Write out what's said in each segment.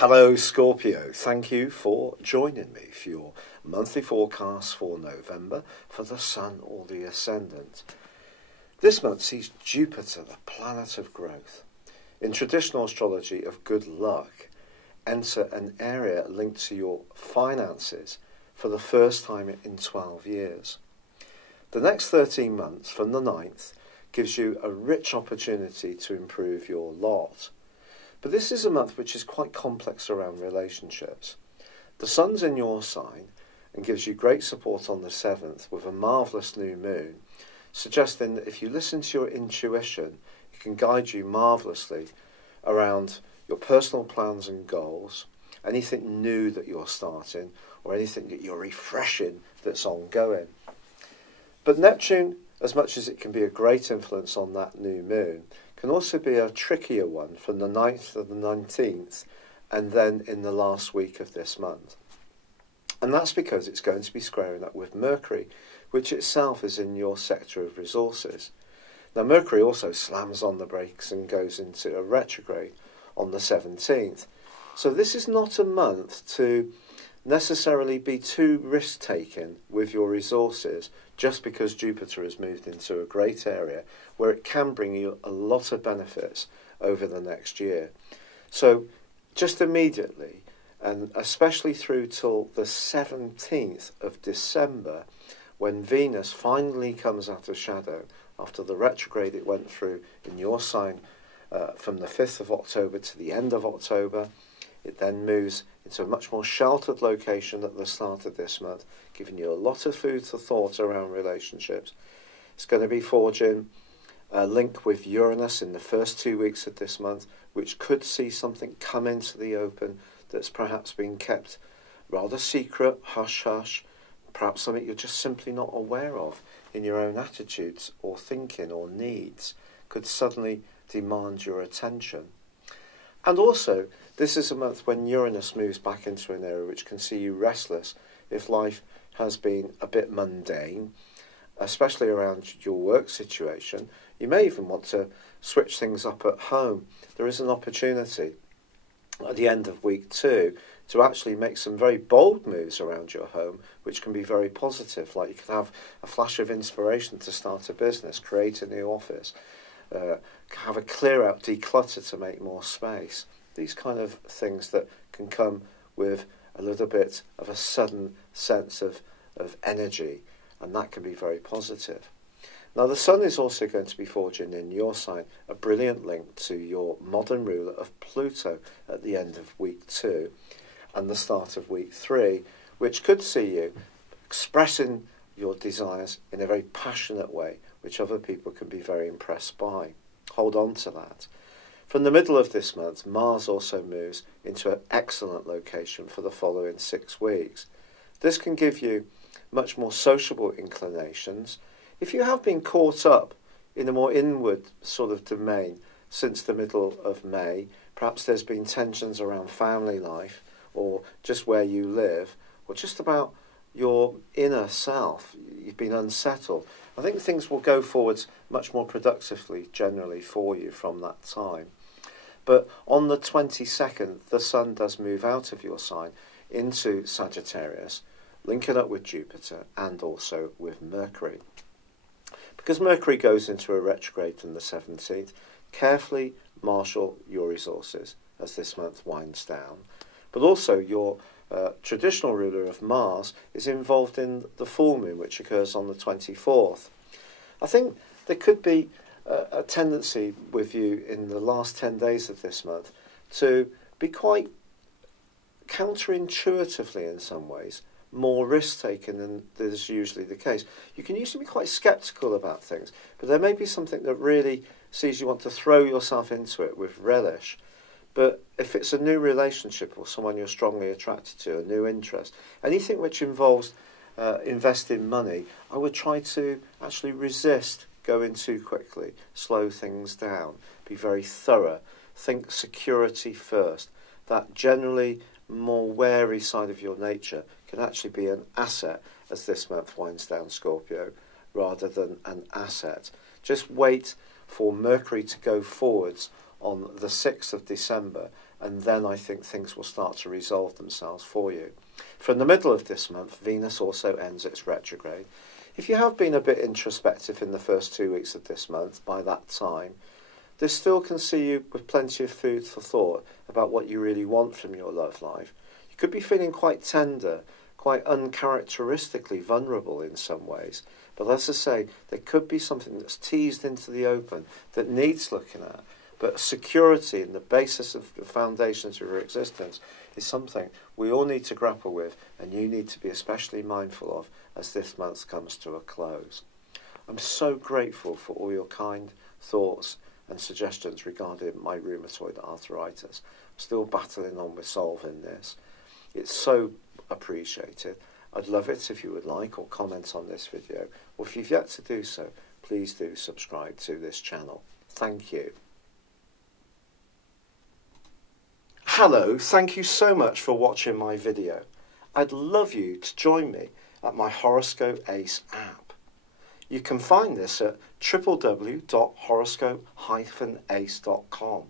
Hello Scorpio, thank you for joining me for your monthly forecast for November for the Sun or the Ascendant. This month sees Jupiter, the planet of growth, in traditional astrology of good luck, enter an area linked to your finances for the first time in 12 years. The next 13 months from the 9th gives you a rich opportunity to improve your lot. But this is a month which is quite complex around relationships. The Sun's in your sign and gives you great support on the 7th with a marvellous new moon, suggesting that if you listen to your intuition, it can guide you marvellously around your personal plans and goals, anything new that you're starting, or anything that you're refreshing that's ongoing. But Neptune, as much as it can be a great influence on that new moon, can also be a trickier one from the 9th to the 19th and then in the last week of this month. And that's because it's going to be squaring up with Mercury, which itself is in your sector of resources. Now Mercury also slams on the brakes and goes into a retrograde on the 17th. So this is not a month to necessarily be too risk-taking with your resources just because Jupiter has moved into a great area where it can bring you a lot of benefits over the next year. So just immediately, and especially through till the 17th of December, when Venus finally comes out of shadow after the retrograde it went through in your sign from the 5th of October to the end of October, it then moves into a much more sheltered location at the start of this month, giving you a lot of food for thought around relationships. It's going to be forging a link with Uranus in the first 2 weeks of this month, which could see something come into the open that's perhaps been kept rather secret, hush-hush, perhaps something you're just simply not aware of in your own attitudes or thinking or needs could suddenly demand your attention. And also, this is a month when Uranus moves back into an area which can see you restless if life has been a bit mundane, especially around your work situation. You may even want to switch things up at home. There is an opportunity at the end of week 2 to actually make some very bold moves around your home, which can be very positive. Like you could have a flash of inspiration to start a business, create a new office, have a clear out, declutter to make more space. These kind of things that can come with a little bit of a sudden sense of energy, and that can be very positive. Now the Sun is also going to be forging in your sign a brilliant link to your modern ruler of Pluto at the end of week 2 and the start of week 3, which could see you expressing your desires in a very passionate way, which other people can be very impressed by. Hold on to that. From the middle of this month, Mars also moves into an excellent location for the following 6 weeks. This can give you much more sociable inclinations. If you have been caught up in a more inward sort of domain since the middle of May, perhaps there's been tensions around family life or just where you live or just about your inner self, you've been unsettled, I think things will go forwards much more productively generally for you from that time. But on the 22nd, the Sun does move out of your sign into Sagittarius, linking up with Jupiter and also with Mercury. Because Mercury goes into a retrograde from the 17th, carefully marshal your resources as this month winds down. But also your traditional ruler of Mars is involved in the full moon, which occurs on the 24th. I think there could be a tendency with you in the last 10 days of this month to be quite counterintuitively in some ways, more risk-taking than is usually the case. You can usually be quite sceptical about things, but there may be something that really sees you want to throw yourself into it with relish. But if it's a new relationship or someone you're strongly attracted to, a new interest, anything which involves investing money, I would try to actually resist going too quickly, slow things down, be very thorough, think security first. That generally more wary side of your nature can actually be an asset as this month winds down, Scorpio, rather than an asset. Just wait for Mercury to go forwards on the 6th of December, and then I think things will start to resolve themselves for you. From the middle of this month, Venus also ends its retrograde. If you have been a bit introspective in the first 2 weeks of this month, by that time, this still can see you with plenty of food for thought about what you really want from your love life. You could be feeling quite tender, quite uncharacteristically vulnerable in some ways. But as I say, there could be something that's teased into the open that needs looking at. But security and the basis of the foundations of your existence is something we all need to grapple with, and you need to be especially mindful of as this month comes to a close. I'm so grateful for all your kind thoughts and suggestions regarding my rheumatoid arthritis. I'm still battling on with solving this. It's so appreciated. I'd love it if you would like or comment on this video, or if you've yet to do so, please do subscribe to this channel. Thank you. Hello, thank you so much for watching my video. I'd love you to join me at my Horoscope Ace app. You can find this at www.horoscope-ace.com.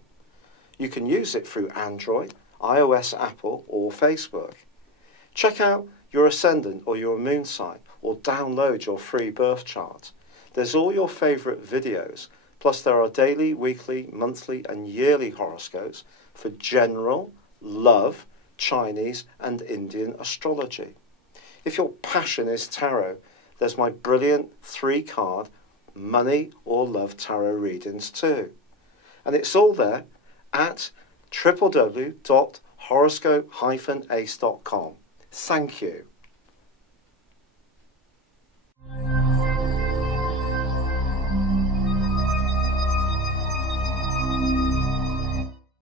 You can use it through Android, iOS, Apple or Facebook. Check out your ascendant or your moon sign, or download your free birth chart. There's all your favourite videos, plus there are daily, weekly, monthly and yearly horoscopes for general, love, Chinese and Indian astrology. If your passion is tarot, there's my brilliant 3-card money or love tarot readings too. And it's all there at www.horoscope-ace.com. Thank you.